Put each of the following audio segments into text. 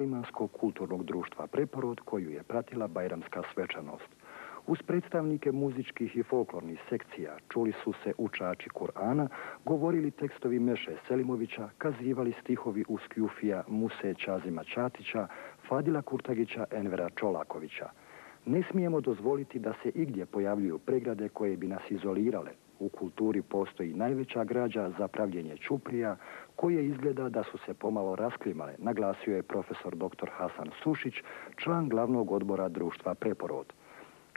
muslimanskog kulturnog društva Preporod koju je pratila bajramska svečanost. Uz predstavnike muzičkih i folklornih sekcija čuli su se učači Kur'ana, govorili tekstovi Meše Selimovića, kazivali stihovi Uskjufija, Muse Čazima Čatića, Fadila Kurtagića, Envera Čolakovića. Ne smijemo dozvoliti da se igdje pojavljuju pregrade koje bi nas izolirale. U kulturi postoji najveća građa za pravljenje ćuprija, koje izgleda da su se pomalo rasklimale, naglasio je profesor dr. Hasan Sušić, član glavnog odbora društva Preporod.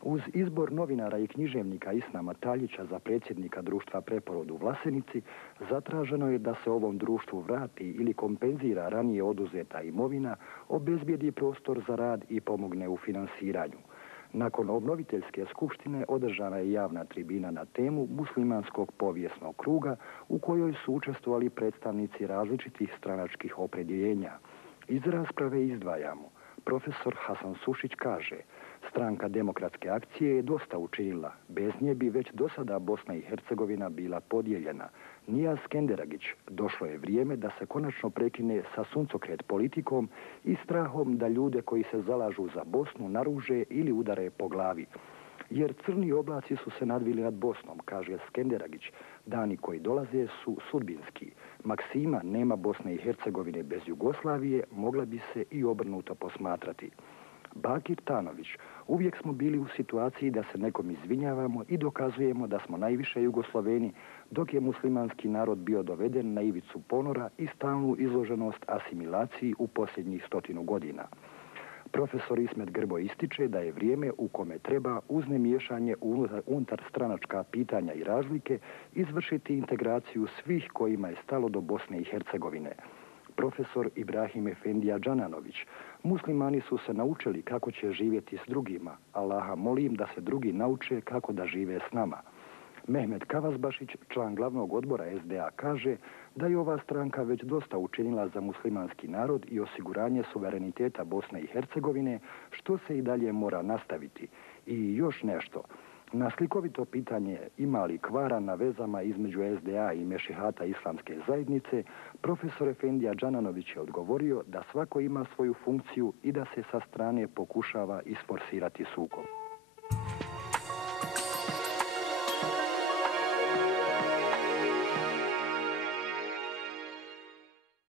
Uz izbor novinara i književnika Islama Taljića za predsjednika društva Preporod u Vlasenici, zatraženo je da se ovom društvu vrati ili kompenzira ranije oduzeta imovina, obezbijedi prostor za rad i pomogne u finansiranju. Nakon obnoviteljske skupštine održana je javna tribina na temu muslimanskog povijesnog kruga u kojoj su učestvovali predstavnici različitih stranačkih opredjeljenja. Iz rasprave izdvajamo. Profesor Hasan Sušić kaže: Stranka demokratske akcije je dosta učinila. Bez nje bi već do sada Bosna i Hercegovina bila podijeljena. Nijaz Skenderagić, došlo je vrijeme da se konačno prekine sa suncokret politikom i strahom da ljude koji se zalažu za Bosnu naruže ili udare po glavi. Jer crni oblaci su se nadvili nad Bosnom, kaže Skenderagić. Dani koji dolaze su sudbinski. Maksima nema Bosne i Hercegovine bez Jugoslavije mogla bi se i obrnuto posmatrati. Bakir Tanović: uvijek smo bili u situaciji da se nekom izvinjavamo i dokazujemo da smo najviše Jugosloveni, dok je muslimanski narod bio doveden na ivicu ponora i stalnu izloženost asimilaciji u posljednjih 100 godina. Profesor Ismet Grbo ističe da je vrijeme u kome treba uz nemiješanje unutar stranačka pitanja i razlike izvršiti integraciju svih kojima je stalo do Bosne i Hercegovine. Profesor Ibrahim Efendija Džananović: muslimani su se naučili kako će živjeti s drugima. Allaha molim da se drugi nauče kako da žive s nama. Mehmet Kavazbašić, član glavnog odbora SDA, kaže da je ova stranka već dosta učinila za muslimanski narod i osiguranje suvereniteta Bosne i Hercegovine, što se i dalje mora nastaviti. I još nešto. Na slikovito pitanje ima li kvara na vezama između SDA i Mešihata Islamske zajednice, profesor Efendija Džananović je odgovorio da svako ima svoju funkciju i da se sa strane pokušava isforsirati sukob.